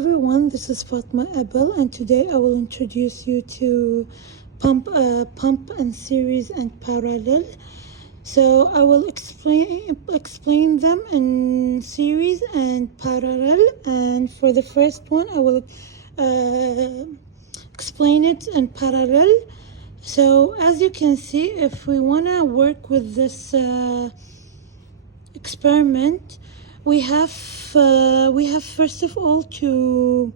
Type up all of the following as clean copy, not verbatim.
everyone, this is Fatma Abel, and today I will introduce you to pump and series and parallel. So I will explain them in series and parallel, and for the first one I will explain it in parallel. So as you can see, if we want to work with this experiment, we have first of all to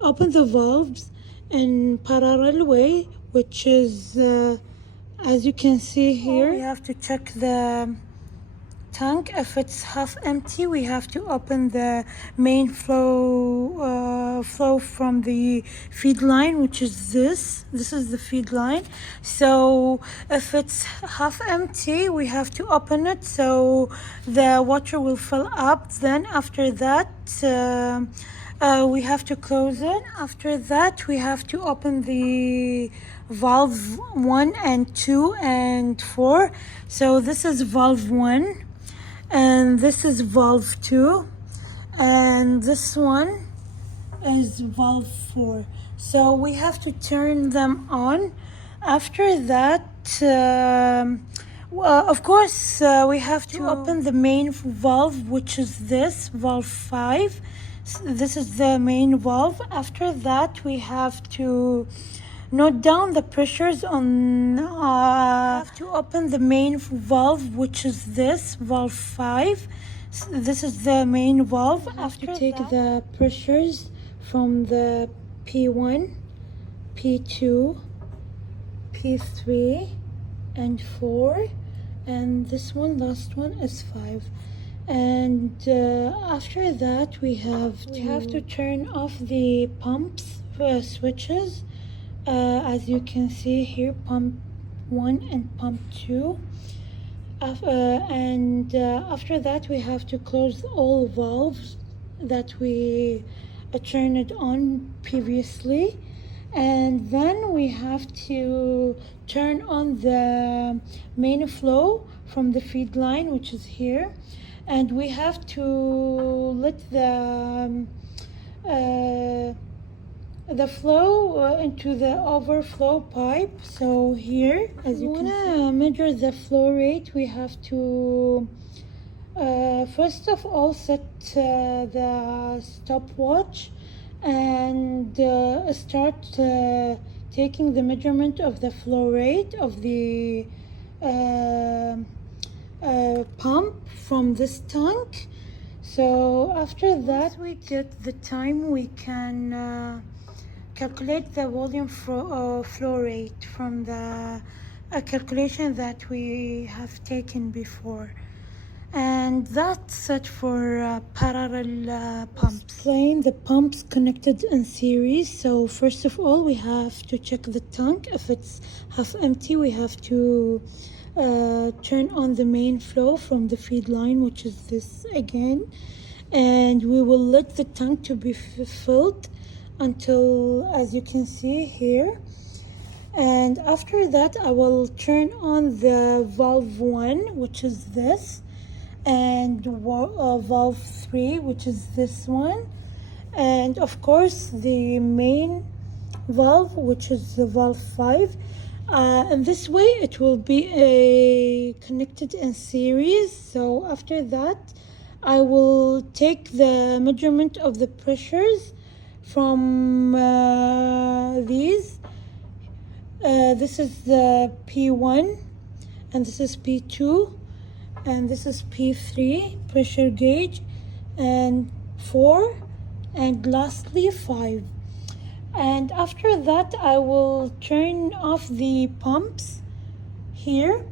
open the valves in parallel way, which is as you can see here. We have to check the tank. If it's half empty, we have to open the main flow from the feed line, which is this is the feed line. So if it's half empty, we have to open it so the water will fill up. Then after that we have to close it. After that we have to open the valve 1 and 2 and 4. So this is valve 1 and this is valve 2 and this one is valve 4. So we have to turn them on. After that of course we have to open the main valve, which is this valve 5. This is the main valve. After that we have to note down the pressures on have to open the main valve, which is this valve 5. This is the main valve. After take the pressures from the P1, P2, P3 and 4, and this one, last one, is 5. And after that we have to turn off the pumps switches. As you can see here, pump 1 and pump 2. After that we have to close all valves that we turned on previously, and then we have to turn on the main flow from the feed line, which is here, and we have to let the flow into the overflow pipe. So here, as you can see, measure the flow rate, we have to first of all set the stopwatch and start taking the measurement of the flow rate of the pump from this tank. So after that we get the time, we can calculate the volume flow rate from the calculation that we have taken before. And that's it for parallel pumps. Explain the pumps connected in series. So first of all we have to check the tank. If it's half empty, we have to turn on the main flow from the feed line, which is this again, and we will let the tank to be filled until, as you can see here. And after that I will turn on the valve 1, which is this, and valve 3, which is this one, and of course the main valve, which is the valve 5. In this way it will be connected in series. So after that I will take the measurement of the pressures from these. This is the P1 and this is P2 and this is P3 pressure gauge, and 4, and lastly 5. And after that I will turn off the pumps here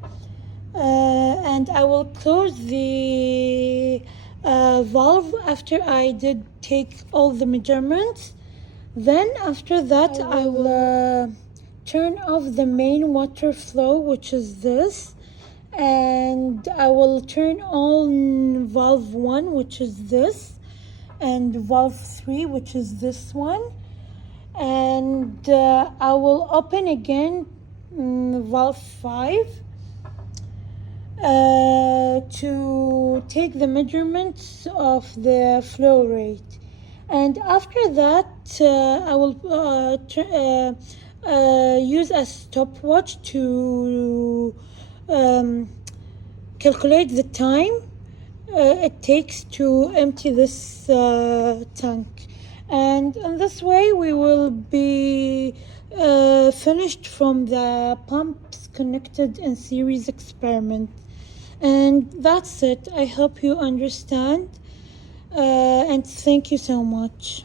and I will close the valve after I did take all the measurements. Then after that I will turn off the main water flow, which is this, and I will turn on valve 1, which is this, and valve 3, which is this one, and I will open again valve 5 to take the measurements of the flow rate. And after that, I will use a stopwatch to calculate the time it takes to empty this tank. And in this way, we will be finished from the pumps connected in series experiment. And that's it. I hope you understand. And thank you so much.